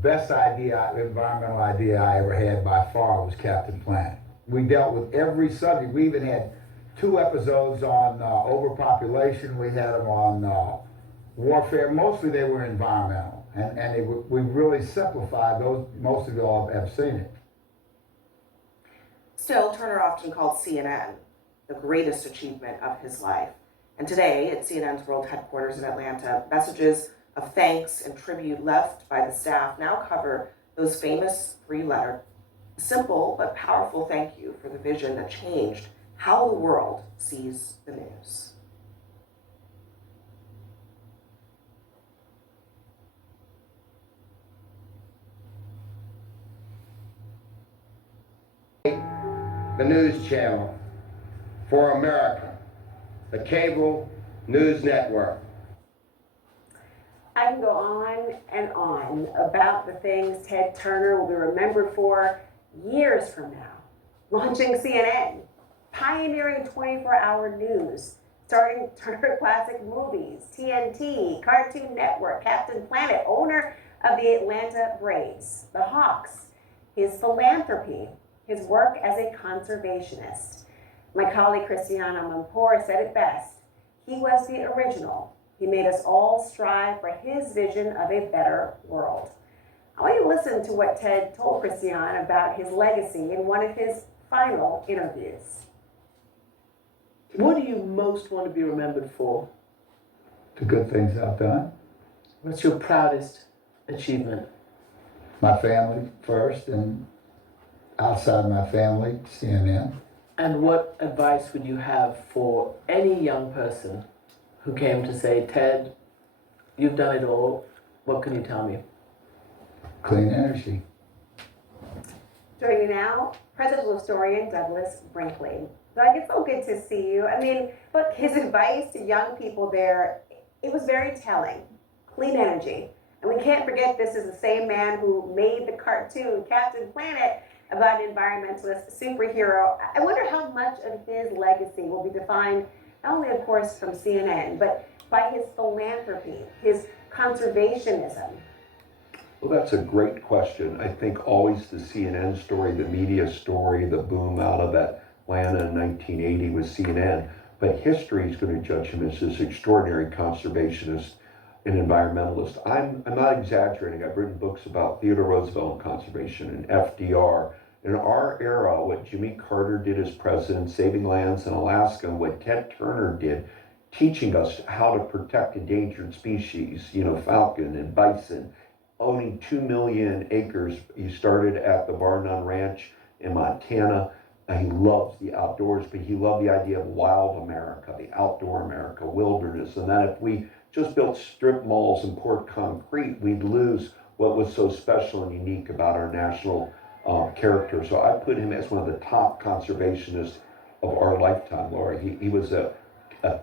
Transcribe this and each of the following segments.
best idea, environmental idea I ever had by far was Captain Planet. We dealt with every subject. We even had 2 episodes on overpopulation. We had them on warfare. Mostly they were environmental, and we really simplified those. Most of y'all have seen it. Still, Turner often called CNN the greatest achievement of his life. And today, at CNN's world headquarters in Atlanta, messages of thanks and tribute left by the staff now cover those famous 3-letter, simple but powerful thank you for the vision that changed how the world sees the news. The news channel for America, the cable news network. I can go on and on about the things Ted Turner will be remembered for years from now. Launching CNN, pioneering 24-hour news, starting Turner Classic Movies, TNT, Cartoon Network, Captain Planet, owner of the Atlanta Braves, the Hawks, his philanthropy, his work as a conservationist. My colleague Christiana Amanpour said it best. He was the original. He made us all strive for his vision of a better world. I want you to listen to what Ted told Christiane about his legacy in one of his final interviews. What do you most want to be remembered for? The good things I've done. What's your proudest achievement? My family first, and outside my family, CNN. And what advice would you have for any young person who came to say, Ted, you've done it all, what can you tell me? Clean energy. Joining me now, presidential historian Douglas Brinkley. Doug, it's so good to see you. I mean, look, his advice to young people there, it was very telling. Clean energy. And we can't forget this is the same man who made the cartoon Captain Planet about an environmentalist superhero. I wonder how much of his legacy will be defined not only, of course, from CNN, but by his philanthropy, his conservationism. Well, that's a great question. I think always the CNN story, the media story, the boom out of Atlanta in 1980 was CNN. But history is going to judge him as this extraordinary conservationist and environmentalist. I'm not exaggerating. I've written books about Theodore Roosevelt and conservation and FDR. In our era, what Jimmy Carter did as president, saving lands in Alaska, and what Ted Turner did, teaching us how to protect endangered species, falcon and bison, owning 2 million acres. He started at the Bar None Ranch in Montana. He loves the outdoors, but he loved the idea of wild America, the outdoor America, wilderness, and that if we just built strip malls and poured concrete, we'd lose what was so special and unique about our national character. So I put him as one of the top conservationists of our lifetime, Laura. He was a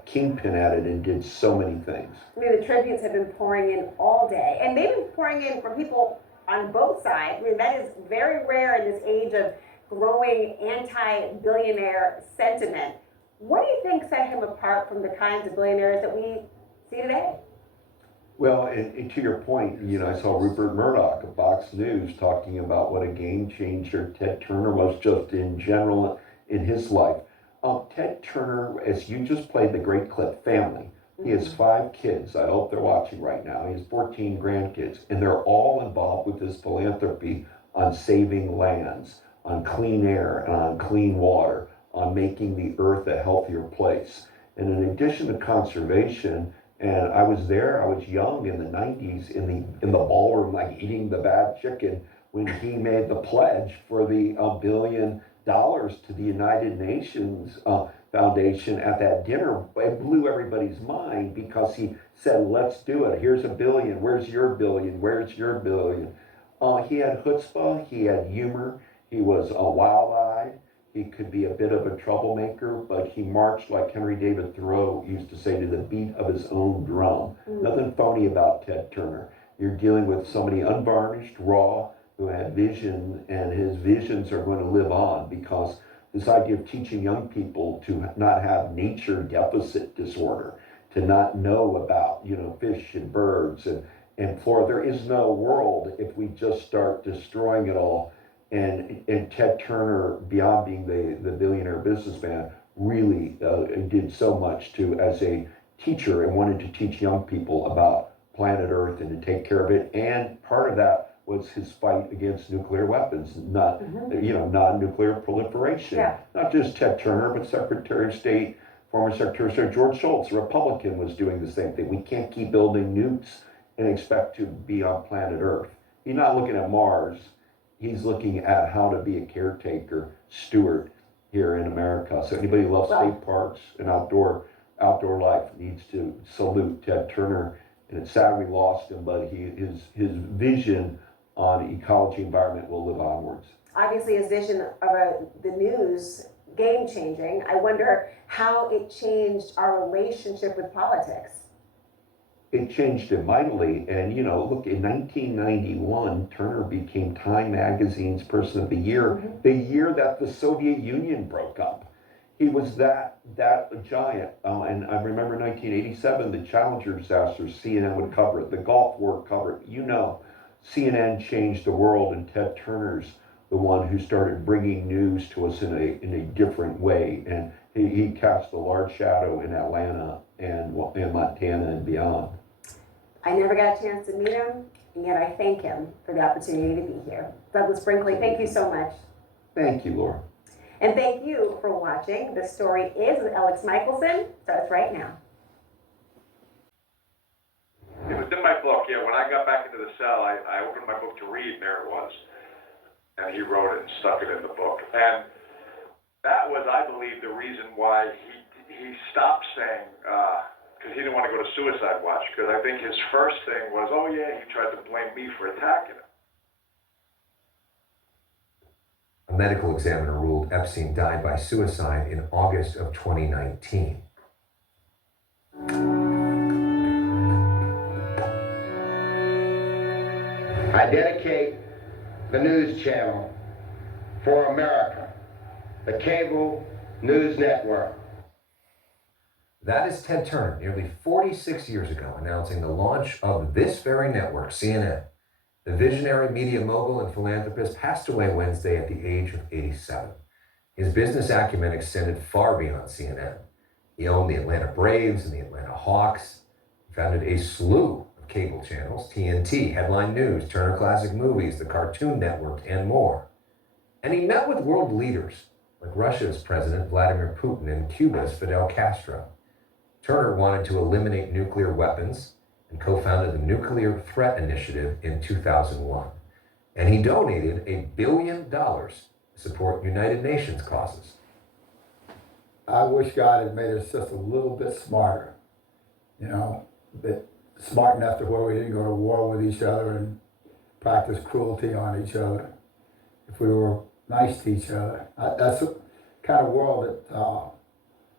kingpin at it and did so many things. I mean, the tributes have been pouring in all day, and they've been pouring in from people on both sides. I mean, that is very rare in this age of growing anti-billionaire sentiment. What do you think set him apart from the kinds of billionaires that we see today? Well, and to your point, I saw Rupert Murdoch of Fox News talking about what a game changer Ted Turner was just in general in his life. Ted Turner, as you just played the great clip, family. He has 5 kids. I hope they're watching right now. He has 14 grandkids, and they're all involved with his philanthropy on saving lands, on clean air, and on clean water, on making the earth a healthier place. And in addition to conservation, and I was there, I was young in the 90s in the ballroom, like eating the bad chicken when he made the pledge for the $1 billion to the United Nations Foundation at that dinner. It blew everybody's mind because he said, let's do it. Here's $1 billion. Where's your billion? Where's your billion? He had chutzpah, he had humor, he was wild-eyed. He could be a bit of a troublemaker, but he marched like Henry David Thoreau used to say, to the beat of his own drum. Nothing phony about Ted Turner. You're dealing with somebody unvarnished, raw, who had vision, and his visions are going to live on, because this idea of teaching young people to not have nature deficit disorder, to not know about, fish and birds, And Flora, there is no world if we just start destroying it all. And Ted Turner, beyond being the billionaire businessman, really did so much to, as a teacher, and wanted to teach young people about planet Earth and to take care of it. And part of that was his fight against nuclear weapons, not non-nuclear proliferation. Yeah. Not just Ted Turner, but Secretary of State, former Secretary of State George Shultz, a Republican, was doing the same thing. We can't keep building nukes and expect to be on planet Earth. He's not looking at Mars. He's looking at how to be a caretaker, steward here in America. So anybody who loves state parks and outdoor life needs to salute Ted Turner. And it's sad we lost him, but his vision on ecology environment will live onwards. Obviously, his vision of the news, game changing. I wonder how it changed our relationship with politics. It changed it mightily. And, look, in 1991, Turner became Time Magazine's Person of the Year, the year that the Soviet Union broke up. He was that giant. And I remember 1987, the Challenger disaster, CNN would cover it. The Gulf War covered it. CNN changed the world, and Ted Turner's the one who started bringing news to us in a different way. And he cast a large shadow in Atlanta and Montana and beyond. I never got a chance to meet him, and yet I thank him for the opportunity to be here. Douglas Brinkley, thank you so much. Thank you, Laura. And thank you for watching. The Story Is with Alex Michelson starts right now. It was in my book, yeah. When I got back into the cell, I opened my book to read, and there it was. And he wrote it and stuck it in the book. And that was, I believe, the reason why he stopped saying, because he didn't want to go to suicide watch, because I think his first thing was, oh yeah, he tried to blame me for attacking him. A medical examiner ruled Epstein died by suicide in August of 2019. I dedicate the news channel for America, the cable news network. That is Ted Turner, nearly 46 years ago, announcing the launch of this very network, CNN. The visionary media mogul and philanthropist passed away Wednesday at the age of 87. His business acumen extended far beyond CNN. He owned the Atlanta Braves and the Atlanta Hawks. He founded a slew of cable channels, TNT, Headline News, Turner Classic Movies, the Cartoon Network, and more. And he met with world leaders like Russia's President Vladimir Putin and Cuba's Fidel Castro. Turner wanted to eliminate nuclear weapons and co-founded the Nuclear Threat Initiative in 2001. And he donated $1 billion to support United Nations causes. I wish God had made us just a little bit smarter, but smart enough to where we didn't go to war with each other and practice cruelty on each other. If we were nice to each other, that's the kind of world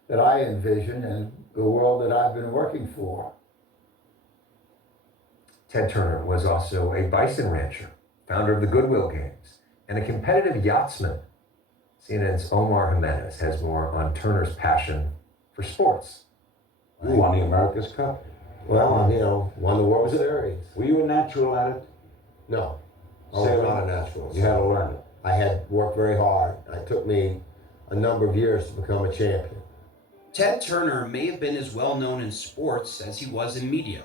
that I envision and the world that I've been working for. Ted Turner was also a bison rancher, founder of the Goodwill Games, and a competitive yachtsman. CNN's Omar Jimenez has more on Turner's passion for sports. You won the America's Cup. Well, won the World Series. Were you a natural at it? No, I was Sailing? not a natural. You had to learn it. I had worked very hard. It took me a number of years to become a champion. Ted Turner may have been as well known in sports as he was in media.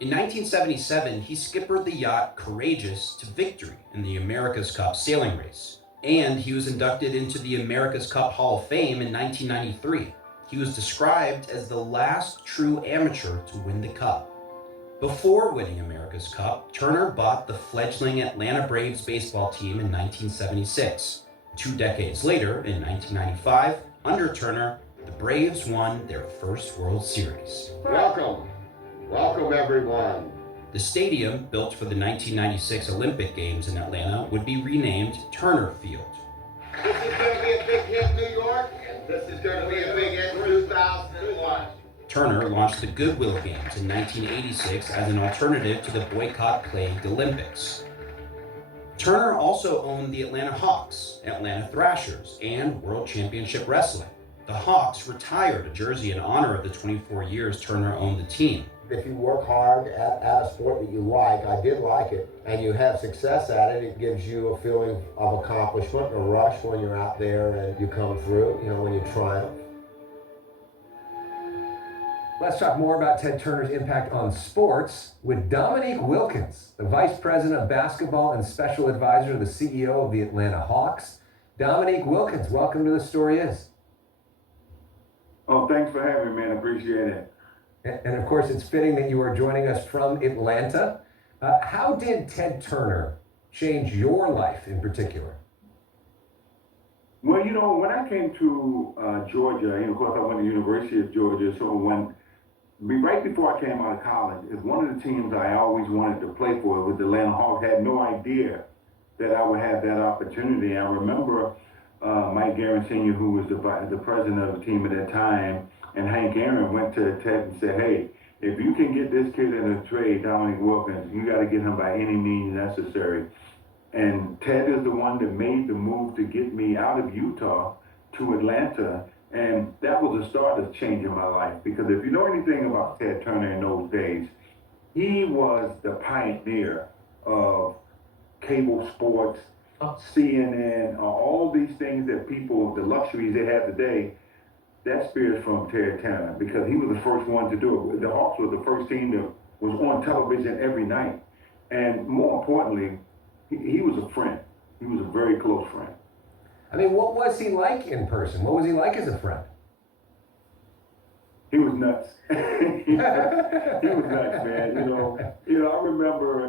In 1977, he skippered the yacht Courageous to victory in the America's Cup sailing race. And he was inducted into the America's Cup Hall of Fame in 1993. He was described as the last true amateur to win the Cup. Before winning America's Cup, Turner bought the fledgling Atlanta Braves baseball team in 1976. 2 decades later, in 1995, under Turner, the Braves won their first World Series. Welcome everyone. The stadium, built for the 1996 Olympic Games in Atlanta, would be renamed Turner Field. This is going to be a big hit, New York, and this is going to be a big hit, 2001. Turner launched the Goodwill Games in 1986 as an alternative to the boycott-plagued Olympics. Turner also owned the Atlanta Hawks, Atlanta Thrashers, and World Championship Wrestling. The Hawks retired a jersey in honor of the 24 years Turner owned the team. if you work hard at a sport that you like, I did like it, and you have success at it, it gives you a feeling of accomplishment, a rush when you're out there and you come through, you know, when you triumph. Let's talk more about Ted Turner's impact on sports with Dominique Wilkins, the Vice President of Basketball and Special Advisor to the CEO of the Atlanta Hawks. Dominique Wilkins, welcome to The Story Is. Oh, thanks for having me, man. Appreciate it. And of course, it's fitting that you are joining us from Atlanta. How did Ted Turner change your life in particular? Well, you know, when I came to Georgia, of course, I went to the University of Georgia. So right before I came out of college, is one of the teams I always wanted to play for was the Atlanta Hawks. Had no idea that I would have that opportunity. I remember Mike Guerin Sr., who was the president of the team at that time, and Hank Aaron went to Ted and said, hey, if you can get this kid in a trade, Dominique Wilkins, you got to get him by any means necessary. And Ted is the one that made the move to get me out of Utah to Atlanta. And that was the start of changing my life. Because if you know anything about Ted Turner in those days, he was the pioneer of cable sports, CNN, all these things that people, the luxuries they have today, that spears from Ted Turner, because he was the first one to do it. The Hawks were the first team that was on television every night. And more importantly, he was a friend. He was a very close friend. I mean, what was he like in person? What was he like as a friend? He was nuts. He was nuts, man. I remember,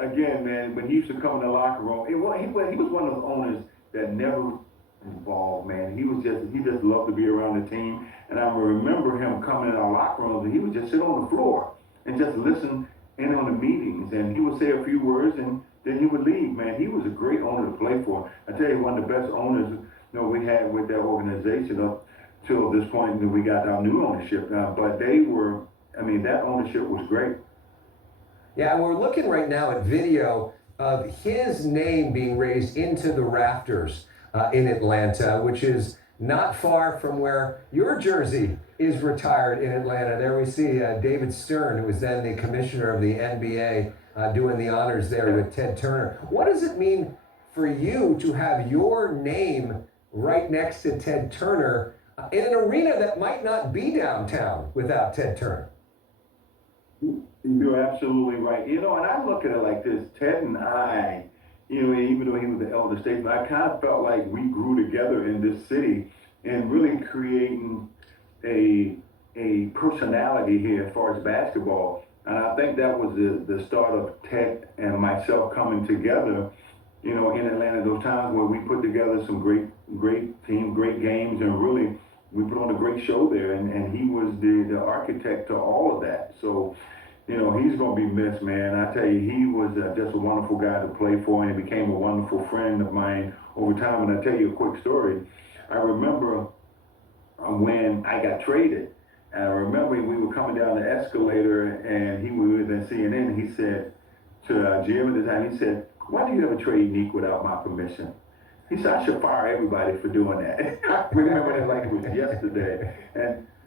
again, man, when he used to come in the locker room, he was one of those owners that never involved, man. He just loved to be around the team. And I remember him coming in our locker rooms, and he would just sit on the floor and just listen in on the meetings. And he would say a few words, and then he would leave, man. He was a great owner to play for. I tell you, one of the best owners, we had with that organization up till this point that we got our new ownership. But that ownership was great. Yeah, and we're looking right now at video of his name being raised into the rafters in Atlanta, which is not far from where your jersey is retired in Atlanta. There we see David Stern, who was then the commissioner of the NBA, doing the honors there with Ted Turner. What does it mean for you to have your name right next to Ted Turner in an arena that might not be downtown without Ted Turner? You're absolutely right. And I look at it like this. Ted and I, even though he was the elder statesman, I kind of felt like we grew together in this city and really creating a personality here as far as basketball. And I think that was the start of Ted and myself coming together, in Atlanta, those times where we put together some great teams, great games, and really we put on a great show there. And he was the architect to all of that. So, he's going to be missed, man. I tell you, he was just a wonderful guy to play for, and he became a wonderful friend of mine over time. And I'll tell you a quick story. I remember when I got traded, and I remember we were coming down the escalator, and he was at CNN, and he said to Jim at the time, he said, "Why do you ever trade Neek without my permission?" He said, "I should fire everybody for doing that." I remember it like it was yesterday.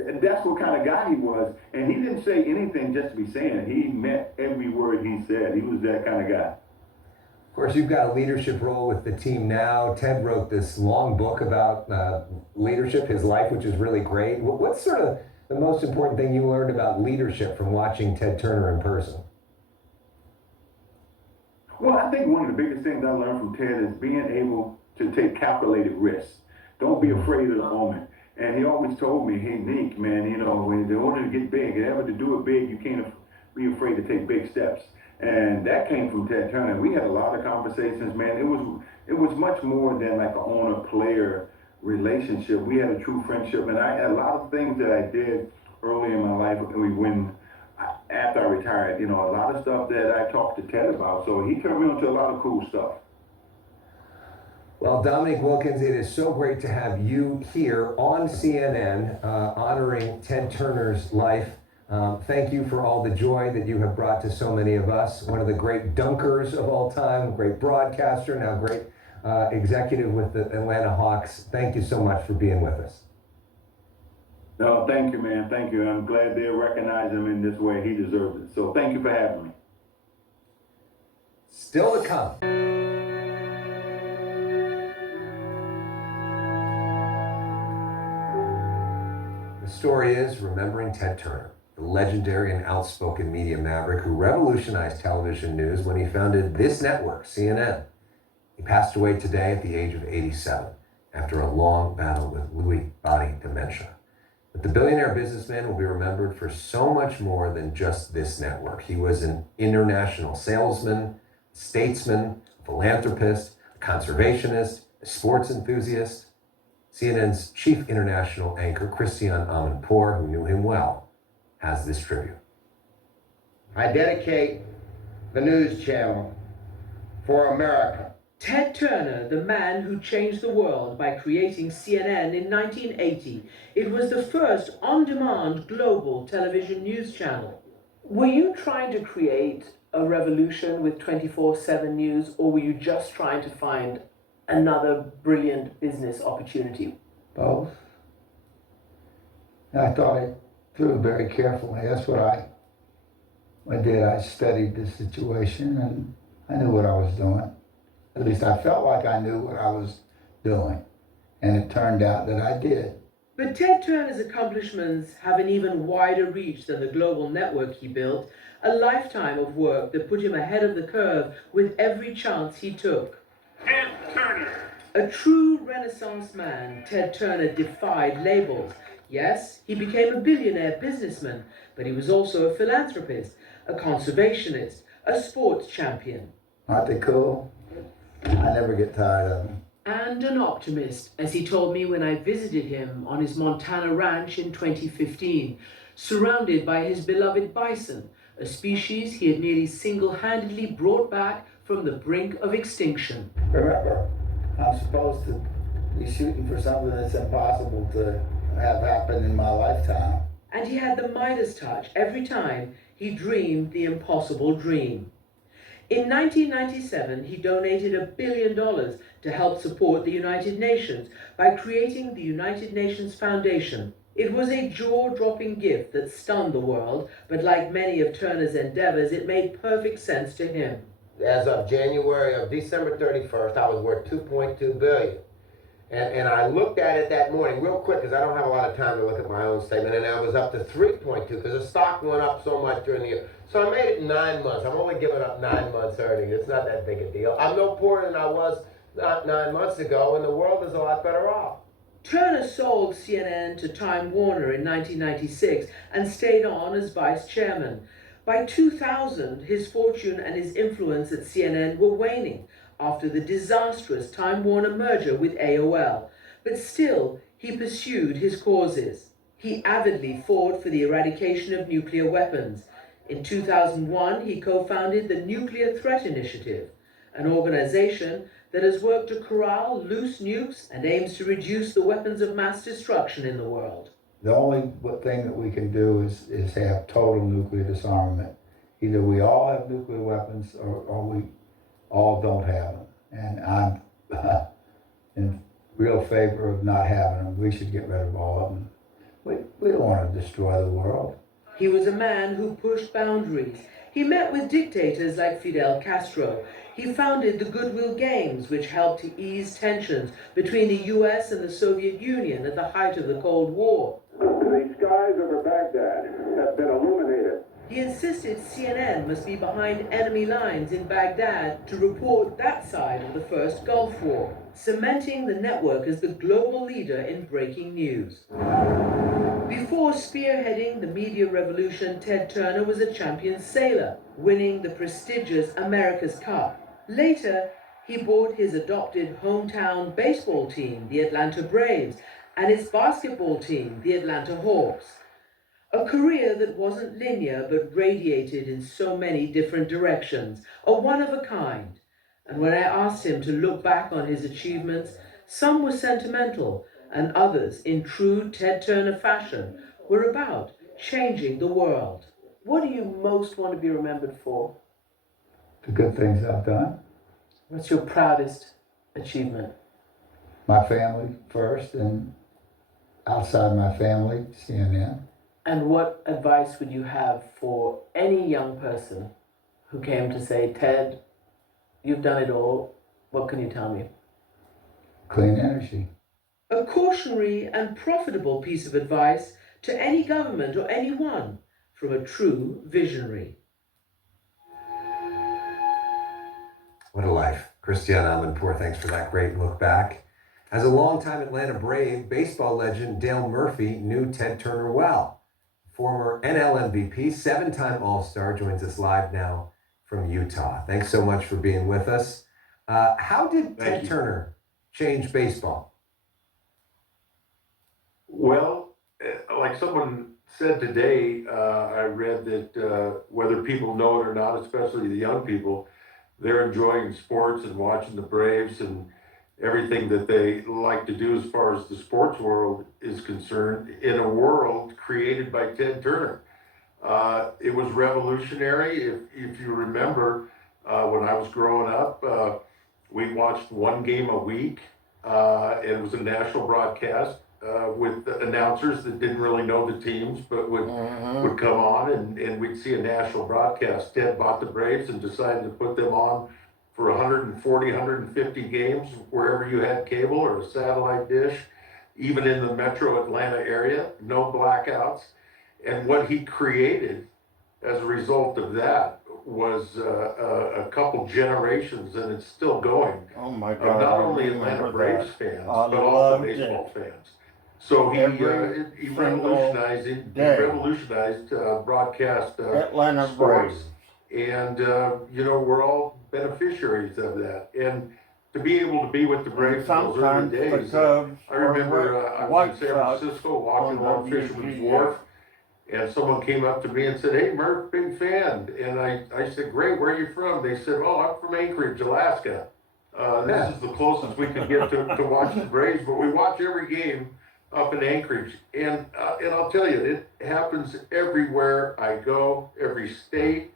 And that's what kind of guy he was. And he didn't say anything just to be saying it. He meant every word he said. He was that kind of guy. Of course, you've got a leadership role with the team now. Ted wrote this long book about leadership, his life, which is really great. What's sort of the most important thing you learned about leadership from watching Ted Turner in person? Well, I think one of the biggest things I learned from Ted is being able to take calculated risks. Don't be afraid of the moment. And he always told me, hey, Neek, man, when in order to get big, ever to do it big, you can't be afraid to take big steps. And that came from Ted Turner. We had a lot of conversations, man. It was much more than like an owner-player relationship. We had a true friendship. And I had a lot of things that I did early in my life after I retired, a lot of stuff that I talked to Ted about. So he turned me on to a lot of cool stuff. Well, Dominique Wilkins, it is so great to have you here on CNN honoring Ted Turner's life. Thank you for all the joy that you have brought to so many of us. One of the great dunkers of all time, great broadcaster, now great executive with the Atlanta Hawks. Thank you so much for being with us. No, thank you, man. Thank you. I'm glad they recognize him in this way. He deserves it. So thank you for having me. Still to come. The story is Remembering Ted Turner, the legendary and outspoken media maverick who revolutionized television news when he founded this network, CNN. He passed away today at the age of 87 after a long battle with Lewy body dementia. But the billionaire businessman will be remembered for so much more than just this network. He was an international salesman, statesman, philanthropist, a conservationist, a sports enthusiast. CNN's chief international anchor, Christiane Amanpour, who knew him well, has this tribute. I dedicate the news channel for America. Ted Turner, the man who changed the world by creating CNN in 1980. It was the first on-demand global television news channel. Were you trying to create a revolution with 24/7 news, or were you just trying to find another brilliant business opportunity? Both. And I thought it through very carefully. That's what I did. I studied the situation and I knew what I was doing. At least I felt like I knew what I was doing. And it turned out that I did. But Ted Turner's accomplishments have an even wider reach than the global network he built, a lifetime of work that put him ahead of the curve with every chance he took. Ted Turner. A true Renaissance man, Ted Turner defied labels. Yes, he became a billionaire businessman, but he was also a philanthropist, a conservationist, a sports champion. Aren't they cool? I never get tired of them. And an optimist, as he told me when I visited him on his Montana ranch in 2015, surrounded by his beloved bison, a species he had nearly single-handedly brought back from the brink of extinction. Remember, I'm supposed to be shooting for something that's impossible to have happen in my lifetime. And he had the Midas touch every time he dreamed the impossible dream. In 1997, he donated $1 billion to help support the United Nations by creating the United Nations Foundation. It was a jaw-dropping gift that stunned the world, but like many of Turner's endeavors, it made perfect sense to him. As of December 31st, I was worth $2.2 billion. And I looked at it that morning real quick because I don't have a lot of time to look at my own statement, and I was up to 3.2 because the stock went up so much during the year. So I made it in 9 months. I'm only giving up 9 months earnings. It's not that big a deal. I'm no poorer than I was not 9 months ago, and the world is a lot better off. Turner sold CNN to Time Warner in 1996 and stayed on as vice chairman. By 2000, his fortune and his influence at CNN were waning after the disastrous Time Warner merger with AOL. But still, he pursued his causes. He avidly fought for the eradication of nuclear weapons. In 2001, he co-founded the Nuclear Threat Initiative, an organization that has worked to corral loose nukes and aims to reduce the weapons of mass destruction in the world. The only thing that we can do is have total nuclear disarmament. Either we all have nuclear weapons or we all don't have them. And I'm in real favor of not having them. We should get rid of all of them. We don't want to destroy the world. He was a man who pushed boundaries. He met with dictators like Fidel Castro. He founded the Goodwill Games, which helped to ease tensions between the US and the Soviet Union at the height of the Cold War. The skies over Baghdad have been illuminated. He insisted CNN must be behind enemy lines in Baghdad to report that side of the first Gulf War, cementing the network as the global leader in breaking news. Before spearheading the media revolution, Ted Turner was a champion sailor, winning the prestigious America's Cup. Later, he bought his adopted hometown baseball team, the Atlanta Braves, and its basketball team, the Atlanta Hawks. A career that wasn't linear but radiated in so many different directions, a one-of-a-kind. And when I asked him to look back on his achievements, some were sentimental, and others, in true Ted Turner fashion, were about changing the world. What do you most want to be remembered for? The good things I've done. What's your proudest achievement? My family first, and Outside my family, CNN. And what advice would you have for any young person who came to say, Ted, you've done it all. What can you tell me? Clean energy. A cautionary and profitable piece of advice to any government or anyone from a true visionary. What a life. Christiane Amanpour, thanks for that great look back. As a longtime Atlanta Brave, baseball legend Dale Murphy knew Ted Turner well. Former NL MVP, 7-time All-Star, joins us live now from Utah. Thanks so much for being with us. How did Ted Turner change baseball? Well, like someone said today, I read that whether people know it or not, especially the young people, they're enjoying sports and watching the Braves and everything that they like to do as far as the sports world is concerned in a world created by Ted Turner. It was revolutionary. If you remember, when I was growing up, we watched one game a week. It was a national broadcast with announcers that didn't really know the teams, but would come on and we'd see a national broadcast. Ted bought the Braves and decided to put them on for 140, 150 games wherever you had cable or a satellite dish, even in the metro Atlanta area, no blackouts. And what he created as a result of that was a couple generations, and it's still going. Oh my Of God! not I only remember Atlanta that. Braves fans, I but also loved baseball it. fans. So he single day. revolutionized broadcast Atlanta sports, Braves. and we're all beneficiaries of that. And to be able to be with the Braves in those early Sometimes the days, Cubs I remember were I was White in San Sox Francisco walking on along Fisherman's Wharf, and someone came up to me and said, "Hey, Murph, big fan." And I said, "Great, where are you from?" They said, "Oh, I'm from Anchorage, Alaska." This is the closest we could get to watch the Braves, but we watch every game up in Anchorage. And I'll tell you, it happens everywhere I go, every state.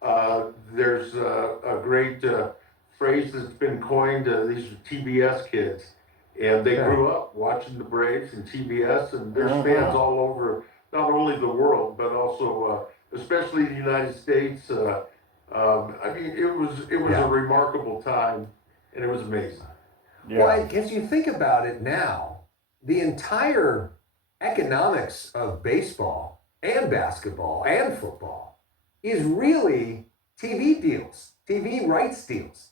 There's a great phrase that's been coined, these are TBS kids. And they grew up watching the Braves and TBS, and there's fans all over, not only the world, but also, especially the United States. I mean, it was a remarkable time, and it was amazing. Well, as you think about it now, the entire economics of baseball and basketball and football is really TV deals, TV rights deals.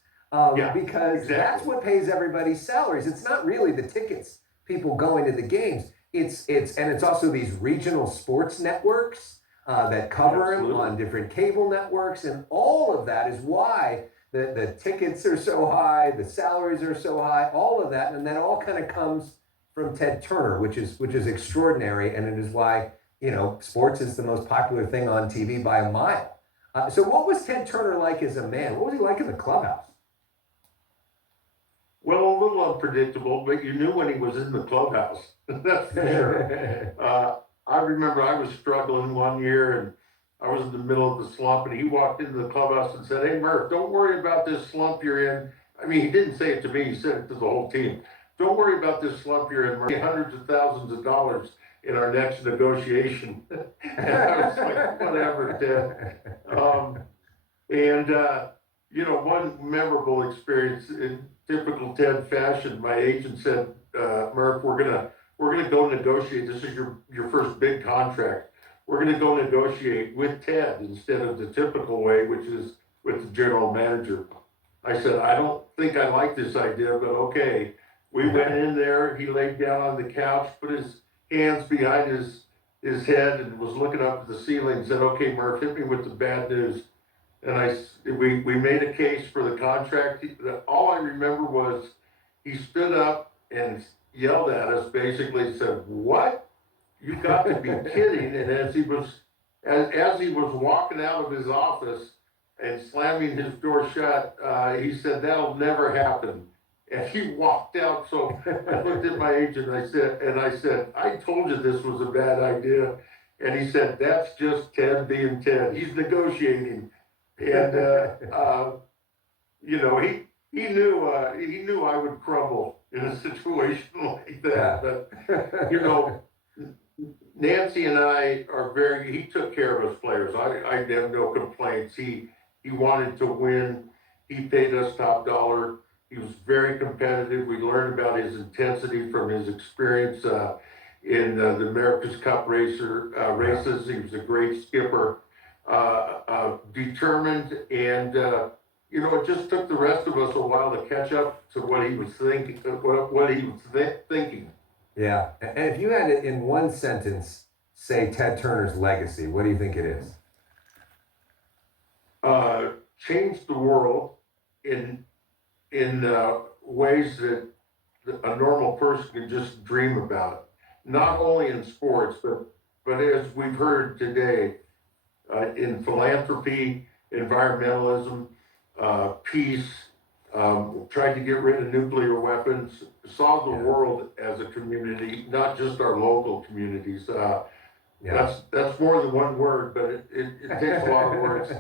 Because that's what pays everybody's salaries. It's not really the tickets people going to the games. It's also these regional sports networks that cover them on different cable networks, and all of that is why the tickets are so high, the salaries are so high, all of that, and that all kind of comes from Ted Turner, which is extraordinary, and it is why sports is the most popular thing on TV by a mile. So what was Ted Turner like as a man? What was he like in the clubhouse? Well, a little unpredictable, but you knew when he was in the clubhouse. That's for sure. I remember I was struggling one year, and I was in the middle of the slump, and he walked into the clubhouse and said, "Hey, Murph, don't worry about this slump you're in." I mean, he didn't say it to me, he said it to the whole team. "Don't worry about this slump you're in, Murph. Hundreds of thousands of dollars in our next negotiation." And I was like, "Whatever, Ted." One memorable experience in typical Ted fashion, my agent said, "Murph, we're gonna go negotiate. This is your first big contract. We're gonna go negotiate with Ted instead of the typical way, which is with the general manager." I said, "I don't think I like this idea, but okay." We went in there. He laid down on the couch, put his hands behind his head, and was looking up at the ceiling. And said, "Okay, Murph, hit me with the bad news." And we made a case for the contract. All I remember was he stood up and yelled at us, basically said, "What? You got to be kidding!" And as he was walking out of his office and slamming his door shut, he said, "That'll never happen." And he walked out. So I looked at my agent and I said, "I told you this was a bad idea." And he said, "That's just Ted being Ted. He's negotiating." And he knew I would crumble. in a situation like that. But, you know, Nancy and I are he took care of us players. I have no complaints. He wanted to win. He paid us top dollar. He was very competitive. We learned about his intensity from his experience in the America's Cup races. He was a great skipper, determined, and you know, it just took the rest of us a while to catch up to what he was thinking. Thinking. Yeah, and if you had to, in one sentence, say Ted Turner's legacy, what do you think it is? Changed the world in ways that a normal person can just dream about. Not only in sports, but as we've heard today, in philanthropy, environmentalism, peace, tried to get rid of nuclear weapons, saw the world as a community, not just our local communities. That's more than one word, but it takes a lot of words to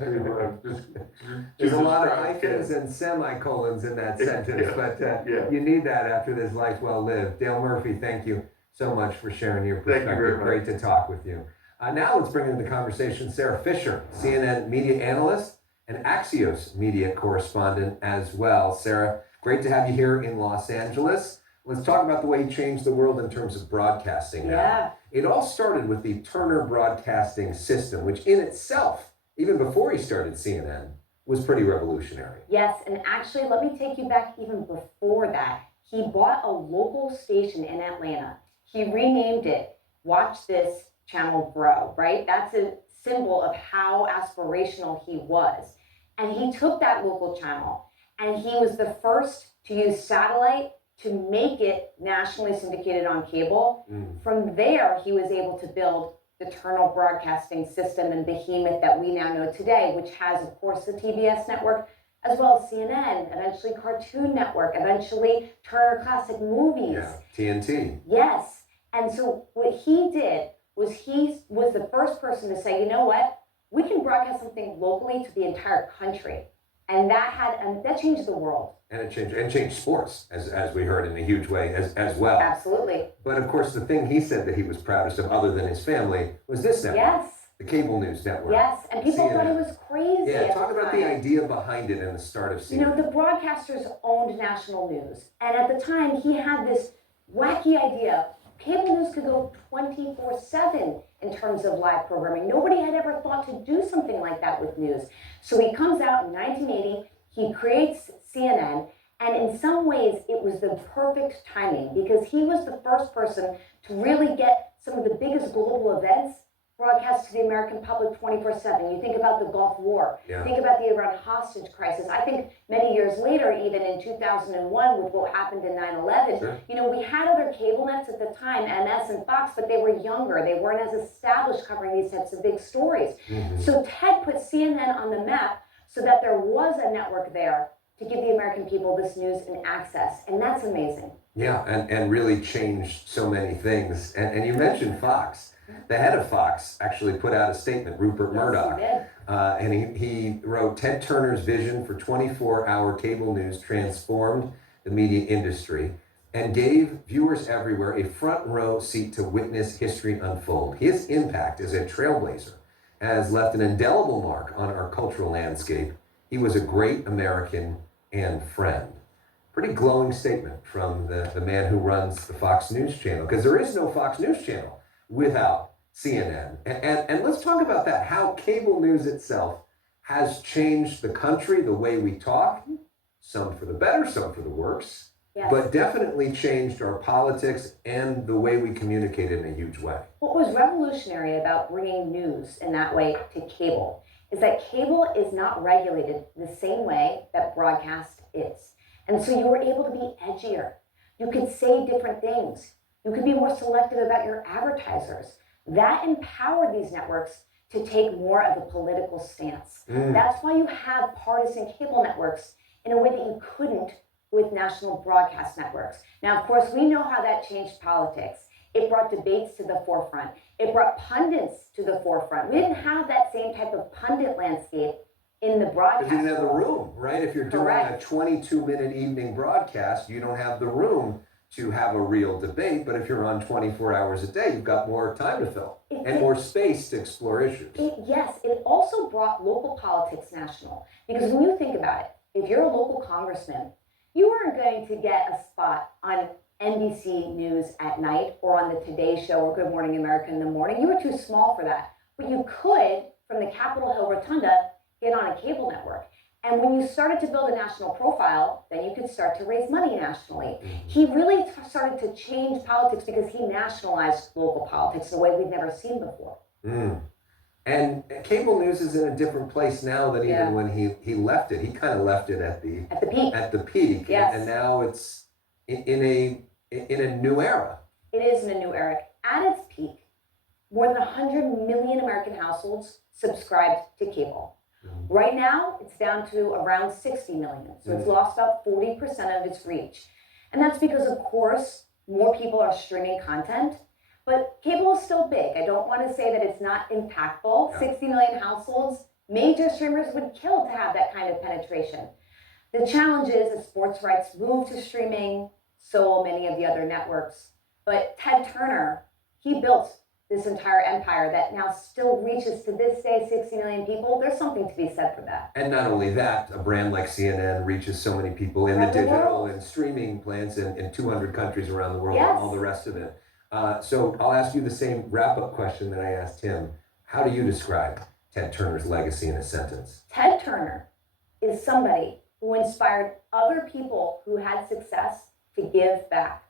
There's a lot of describe hyphens Ted. and semicolons in that sentence, Yeah, but yeah. you need that after this life well lived. Dale Murphy, thank you so much for sharing your Thank you perspective. very much. Great to talk with you. Now let's bring into the conversation Sarah Fisher, CNN media analyst and Axios media correspondent as well. Sarah, great to have you here in Los Angeles. Let's talk about the way you changed the world in terms of broadcasting now. Yeah. It all started with the Turner Broadcasting System, which in itself, even before he started CNN, was pretty revolutionary. Yes, and actually, let me take you back even before that. He bought a local station in Atlanta. He renamed it Watch This Channel Grow, right? That's a symbol of how aspirational he was. And he took that local channel, and he was the first to use satellite to make it nationally syndicated on cable. From there, he was able to build the Turner Broadcasting System and behemoth that we now know today, which has, of course, the TBS network, as well as CNN, eventually Cartoon Network, eventually Turner Classic Movies. Yeah, TNT. Yes. And so what he did was he was the first person to say, you know what? We can broadcast something locally to the entire country. And that changed the world. And it changed sports, as we heard in a huge way as well. Absolutely. But of course, the thing he said that he was proudest of, other than his family, was this network. Yes. The cable news network. Yes. And people thought CNN. it was crazy. Yeah, at talk the about time. the idea behind it and the start of CNN. You know, the broadcasters owned national news. And at the time, he had this wacky idea. Cable news could go 24/7 in terms of live programming. Nobody had ever thought to do something like that with news. So he comes out in 1980, he creates CNN, and in some ways it was the perfect timing because he was the first person to really get some of the biggest global events broadcast to the American public 24/7. You think about the Gulf War, think about the Iran hostage crisis. I think many years later, even in 2001 with what happened in 9/11, you know, we had other cable nets at the time, MS and Fox, but they were younger. They weren't as established covering these types of big stories. So Ted put CNN on the map so that there was a network there to give the American people this news and access. And that's amazing. Yeah, and really changed so many things. And you mentioned Fox. The head of Fox actually put out a statement, Rupert Murdoch. Yes, he did. And he wrote, Ted Turner's vision for 24-hour cable news transformed the media industry and gave viewers everywhere a front row seat to witness history unfold. His impact as a trailblazer has left an indelible mark on our cultural landscape. He was a great American and friend. Pretty glowing statement from the man who runs the Fox News channel, because there is no Fox News channel without CNN. And let's talk about that, how cable news itself has changed the country, the way we talk, some for the better, some for the worse, but definitely changed our politics and the way we communicate in a huge way. What was revolutionary about bringing news in that way to cable is that cable is not regulated the same way that broadcast is. And so you were able to be edgier. You could say different things. You could be more selective about your advertisers. That empowered these networks to take more of a political stance. That's why you have partisan cable networks in a way that you couldn't with national broadcast networks. Now, of course, we know how that changed politics. It brought debates to the forefront. It brought pundits to the forefront. We didn't have that same type of pundit landscape in the broadcast. Because you didn't have the room, right? If you're doing Correct. a 22-minute evening broadcast, you don't have the room to have a real debate. But if you're on 24 hours a day, you've got more time to fill and more space to explore issues. Yes, it also brought local politics national. Because when you think about it, if you're a local congressman, you aren't going to get a spot on NBC News at night or on the Today Show or Good Morning America in the morning. You were too small for that. But you could, from the Capitol Hill Rotunda, get on a cable network. And when you started to build a national profile, then you could start to raise money nationally. He really started to change politics because he nationalized local politics in a way we've never seen before. And cable news is in a different place now than even when he left it. He kind of left it at the peak. At the peak, Yes. And now it's in a new era. It is in a new era. At its peak, more than 100 million American households subscribed to cable. Right now, it's down to around 60 million. So it's lost about 40% of its reach. And that's because, of course, more people are streaming content. But cable is still big. I don't want to say that it's not impactful. 60 million households, major streamers would kill to have that kind of penetration. The challenge is as sports rights move to streaming, so will many of the other networks. But Ted Turner, he built this entire empire that now still reaches to this day 60 million people. There's something to be said for that. And not only that, a brand like CNN reaches so many people in the digital and streaming plans in 200 countries around the world and all the rest of it. So I'll ask you the same wrap-up question that I asked him. How do you describe Ted Turner's legacy in a sentence? Ted Turner is somebody who inspired other people who had success to give back.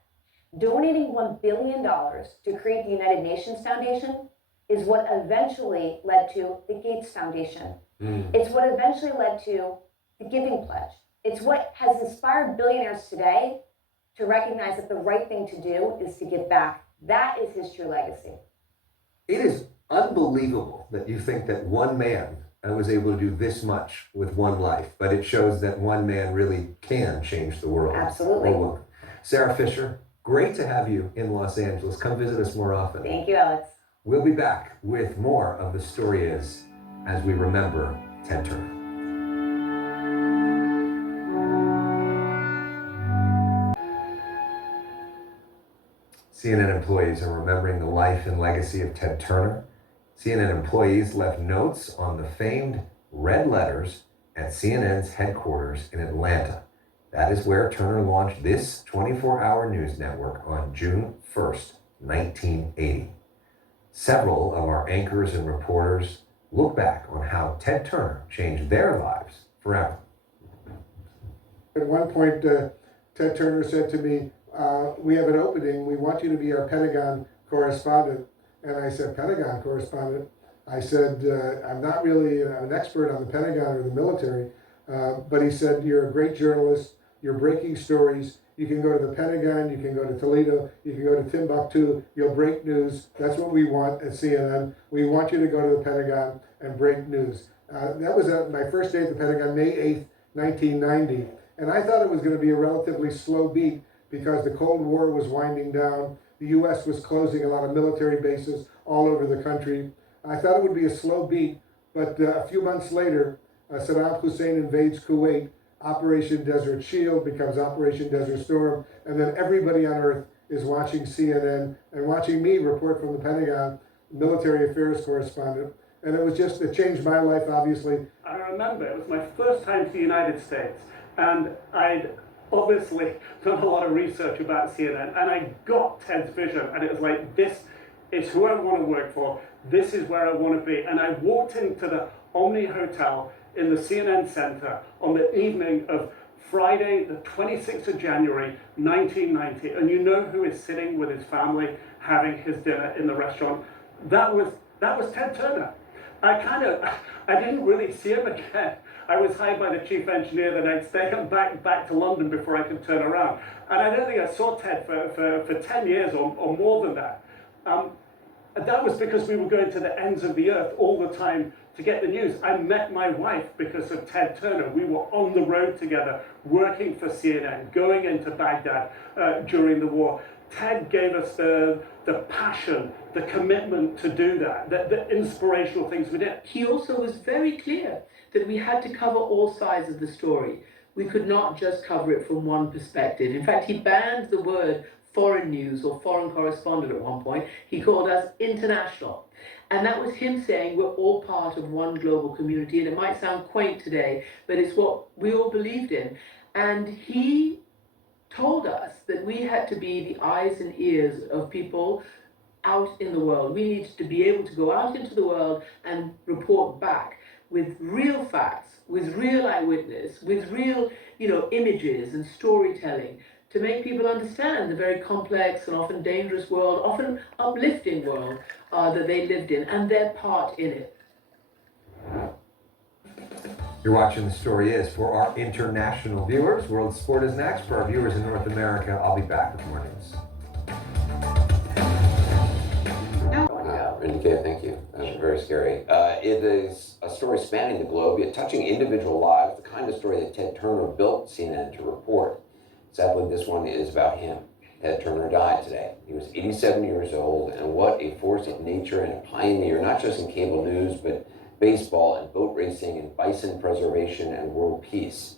Donating $1 billion to create the United Nations Foundation is what eventually led to the Gates Foundation. It's what eventually led to the Giving Pledge. It's what has inspired billionaires today to recognize that the right thing to do is to give back. That is his true legacy. It is unbelievable that you think that one man was able to do this much with one life, but it shows that one man really can change the world. Absolutely. Or woman. Sarah Fisher, great to have you in Los Angeles. Come visit us more often. Thank you, Alex. We'll be back with more of The Story Is as we remember Ted Turner. CNN employees are remembering the life and legacy of Ted Turner. CNN employees left notes on the famed red letters at CNN's headquarters in Atlanta. That is where Turner launched this 24-hour news network on June 1st, 1980. Several of our anchors and reporters look back on how Ted Turner changed their lives forever. At one point, Ted Turner said to me, we have an opening, we want you to be our Pentagon correspondent. And I said, Pentagon correspondent? I said, I'm not really an expert on the Pentagon or the military, but he said, you're a great journalist, you're breaking stories, you can go to the Pentagon, you can go to Toledo, you can go to Timbuktu, you'll break news. That's what we want at CNN. We want you to go to the Pentagon and break news. That was my first day at the Pentagon, May 8th, 1990. And I thought it was going to be a relatively slow beat because the Cold War was winding down. The U.S. was closing a lot of military bases all over the country. I thought it would be a slow beat, but a few months later, Saddam Hussein invades Kuwait. Operation Desert Shield becomes Operation Desert Storm, and then everybody on Earth is watching CNN and watching me report from the Pentagon, military affairs correspondent. And it changed my life, obviously. I remember it was my first time to the United States, and I'd obviously done a lot of research about CNN, and I got Ted's vision, and it was like, this is who I want to work for, this is where I want to be. And I walked into the Omni Hotel in the CNN Center on the evening of Friday, the 26th of January, 1990, and you know who is sitting with his family having his dinner in the restaurant? That was Ted Turner. I didn't really see him again. I was hired by the chief engineer the next day and back to London before I could turn around. And I don't think I saw Ted for 10 years or more than that. That was because we were going to the ends of the earth all the time to get the news. I met my wife because of Ted Turner. We were on the road together, working for CNN, going into Baghdad during the war. Ted gave us the passion, the commitment to do that, the inspirational things we did. He also was very clear that we had to cover all sides of the story. We could not just cover it from one perspective. In fact, he banned the word foreign news or foreign correspondent at one point. He called us international. And that was him saying we're all part of one global community. And it might sound quaint today, but it's what we all believed in. And he told us that we had to be the eyes and ears of people out in the world. We needed to be able to go out into the world and report back with real facts, with real eyewitness, with real, images and storytelling to make people understand the very complex and often dangerous world, often uplifting world that they lived in and their part in it. You're watching The Story Is. For our international viewers, World Sport is next. For our viewers in North America, I'll be back with more news. Randy K, thank you. Very scary. It is a story spanning the globe, yet touching individual lives, the kind of story that Ted Turner built CNN to report. Sadly, this one is about him. Ted Turner died today. He was 87 years old, and what a force of nature and a pioneer, not just in cable news, but baseball and boat racing and bison preservation and world peace.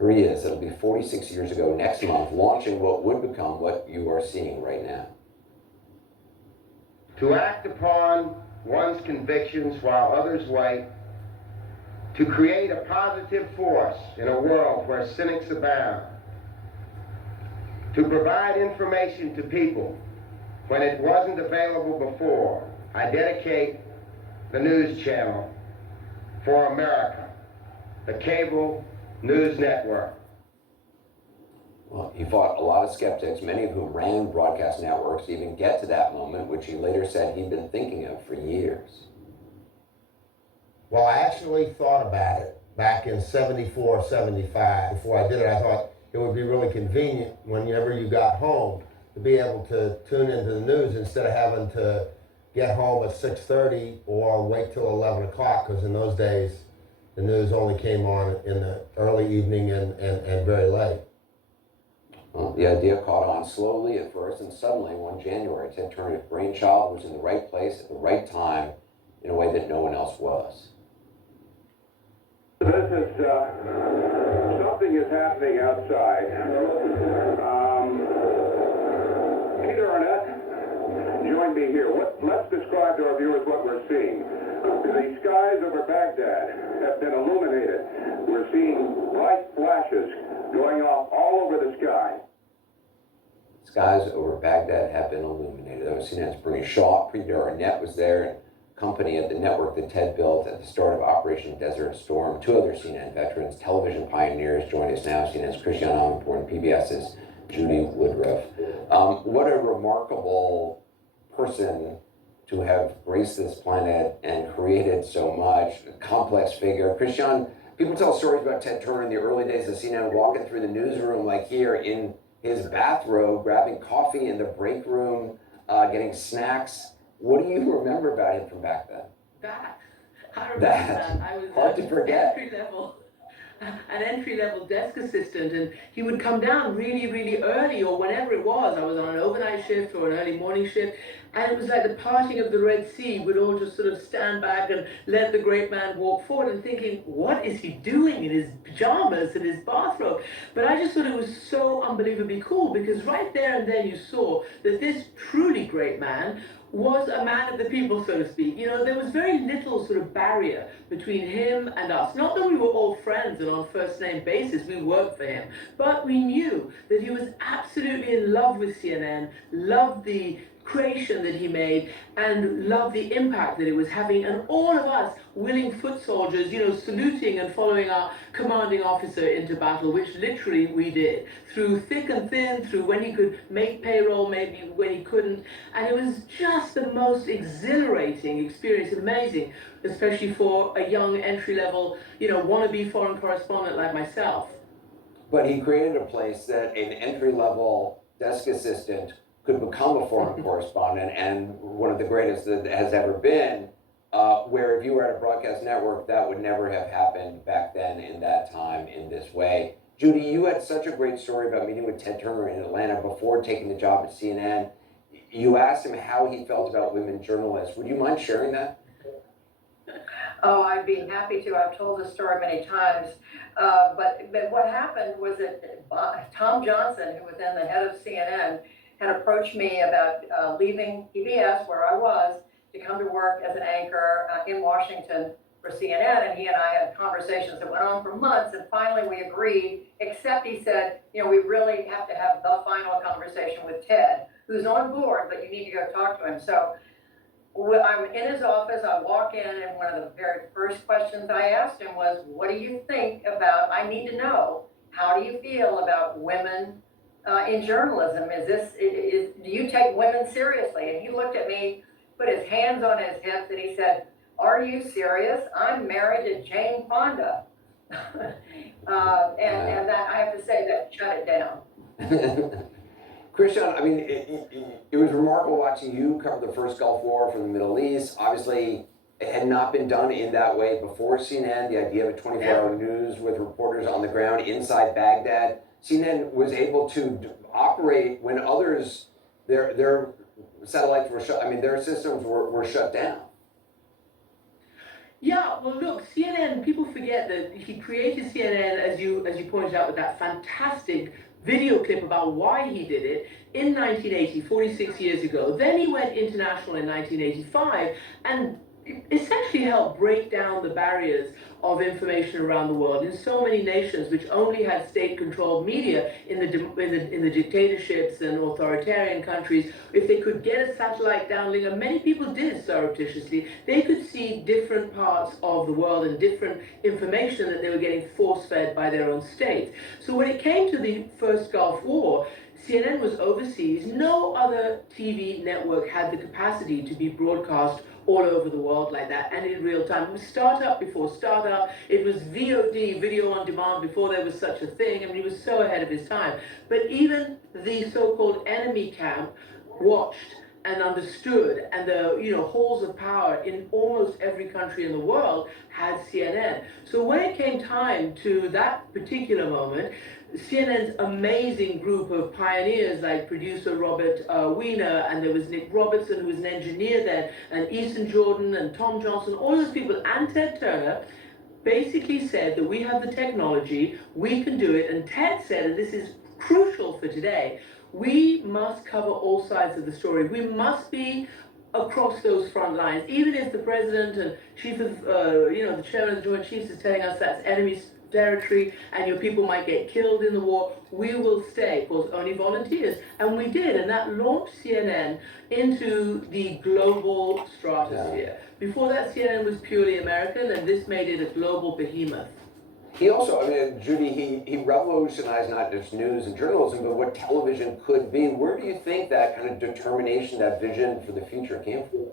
Here he is. It'll be 46 years ago next month, launching what would become what you are seeing right now. To act upon one's convictions while others wait, to create a positive force in a world where cynics abound, to provide information to people when it wasn't available before. I dedicate the news channel for America, the cable news network. Well, he fought a lot of skeptics, many of whom ran broadcast networks to even get to that moment, which he later said he'd been thinking of for years. Well, I actually thought about it back in 74, 75. Before I did it, I thought it would be really convenient whenever you got home to be able to tune into the news instead of having to get home at 6:30 or wait till 11 o'clock, because in those days, the news only came on in the early evening and very late. Well, the idea caught on slowly at first, and suddenly, one January, Ted Turner's brainchild was in the right place at the right time in a way that no one else was. This is, something is happening outside. Peter Arnett, join me here. Let's describe to our viewers what we're seeing. The skies over Baghdad have been illuminated. We're seeing bright flashes going off all over the sky. Skies over Baghdad have been illuminated. That was CNN's Bernie Shaw. Peter Arnett was there, and company at the network that Ted built at the start of Operation Desert Storm. Two other CNN veterans, television pioneers, join us now. CNN's Christiane Amanpour and PBS's Judy Woodruff. What a remarkable person to have graced this planet and created so much. A complex figure. Christiane, people tell stories about Ted Turner in the early days of CNN walking through the newsroom like here in his bathrobe, grabbing coffee in the break room, getting snacks. What do you remember about him from back then? I remember that. I was hard to forget. An entry-level desk assistant, and he would come down really, really early, or whenever it was. I was on an overnight shift or an early morning shift, and it was like the parting of the Red Sea. We'd all just sort of stand back and let the great man walk forward, and thinking, what is he doing in his pajamas and his bathrobe? But I just thought it was so unbelievably cool, because right there and then you saw that this truly great man was a man of the people, so to speak. You know, there was very little sort of barrier between him and us. Not that we were all friends and on first name basis, we worked for him, but we knew that he was absolutely in love with CNN, loved the creation that he made, and loved the impact that it was having, and all of us willing foot soldiers, you know, saluting and following our commanding officer into battle, which literally we did, through thick and thin, through when he could make payroll, maybe when he couldn't, and it was just the most exhilarating experience, amazing, especially for a young entry-level, you know, wannabe foreign correspondent like myself. But he created a place that an entry-level desk assistant could become a foreign correspondent, and one of the greatest that has ever been, where if you were at a broadcast network, that would never have happened back then in that time in this way. Judy, you had such a great story about meeting with Ted Turner in Atlanta before taking the job at CNN. You asked him how he felt about women journalists. Would you mind sharing that? Oh, I'd be happy to. I've told this story many times. But what happened was that Tom Johnson, who was then the head of CNN, had approached me about leaving PBS, where I was, to come to work as an anchor in Washington for CNN. And he and I had conversations that went on for months. And finally we agreed, except he said, you know, we really have to have the final conversation with Ted, who's on board, but you need to go talk to him. So I'm in his office, I walk in, and one of the very first questions I asked him was, what do you think about, I need to know, how do you feel about women in journalism? Do you take women seriously? And he looked at me, put his hands on his hips, and he said, are you serious? I'm married to Jane Fonda. and that, I have to say, that shut it down. Christian, I mean, it was remarkable watching you cover the first Gulf War from the Middle East. Obviously, it had not been done in that way before CNN, the idea of a 24-hour news with reporters on the ground inside Baghdad. CNN was able to operate when others, their satellites were shut, I mean, their systems were shut down. Yeah, well, look, CNN, people forget that he created CNN, as you pointed out, with that fantastic video clip about why he did it in 1980, 46 years ago. Then he went international in 1985 and essentially helped break down the barriers of information around the world in so many nations which only had state-controlled media in the dictatorships and authoritarian countries. If they could get a satellite downlink, and many people did surreptitiously, they could see different parts of the world and different information that they were getting force-fed by their own states. So when it came to the first Gulf War, CNN was overseas. No other TV network had the capacity to be broadcast all over the world like that and in real time. It was startup before startup. It was VOD, video on demand, before there was such a thing. I mean, he was so ahead of his time. But even the so-called enemy camp watched and understood, and the halls of power in almost every country in the world had CNN. So when it came time to that particular moment, CNN's amazing group of pioneers like producer Robert Wiener, and there was Nick Robertson, who was an engineer then, and Easton Jordan and Tom Johnson, all those people, and Ted Turner, basically said that we have the technology, we can do it. And Ted said, and this is crucial for today, we must cover all sides of the story. We must be across those front lines, even if the president and chief of, the chairman of the Joint Chiefs is telling us that's enemy territory and your people might get killed in the war, we will stay, because only volunteers. And we did, and that launched CNN into the global stratosphere. Before that, CNN was purely American, and this made it a global behemoth. He also, I mean, Judy, he revolutionized not just news and journalism, but what television could be. Where do you think that kind of determination, that vision for the future came from?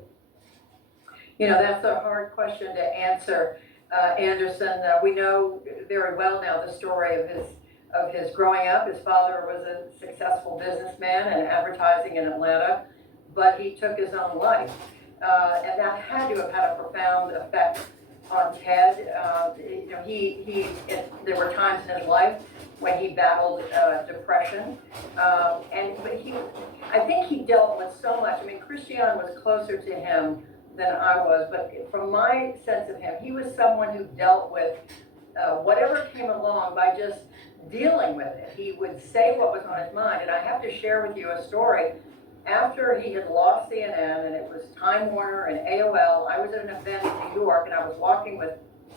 That's a hard question to answer, Anderson. We know very well now the story of his growing up. His father was a successful businessman in advertising in Atlanta, but he took his own life. And that had to have had a profound effect on Ted. There were times in his life when he battled depression, but I think he dealt with so much. I mean, Christian was closer to him than I was, but from my sense of him, he was someone who dealt with whatever came along by just dealing with it. He would say what was on his mind, and I have to share with you a story. After he had lost CNN, and it was Time Warner and AOL, I was at an event in New York, and I was walking with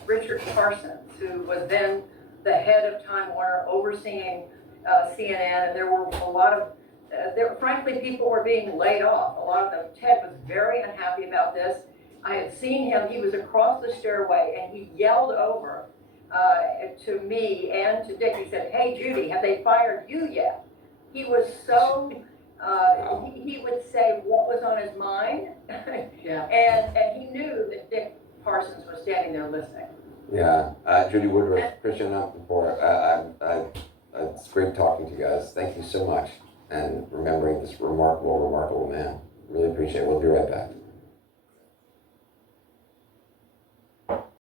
Richard Parsons, who was then the head of Time Warner, overseeing CNN, and there were a lot of, frankly, people were being laid off. A lot of them. Ted was very unhappy about this. I had seen him, he was across the stairway, and he yelled over to me and to Dick. He said, "Hey, Judy, have they fired you yet?" He was so... he would say what was on his mind, and he knew that Dick Parsons was standing there listening. Yeah, Judy Woodruff, Christian before. It's great talking to you guys. Thank you so much, and remembering this remarkable, remarkable man. Really appreciate it. We'll be right back.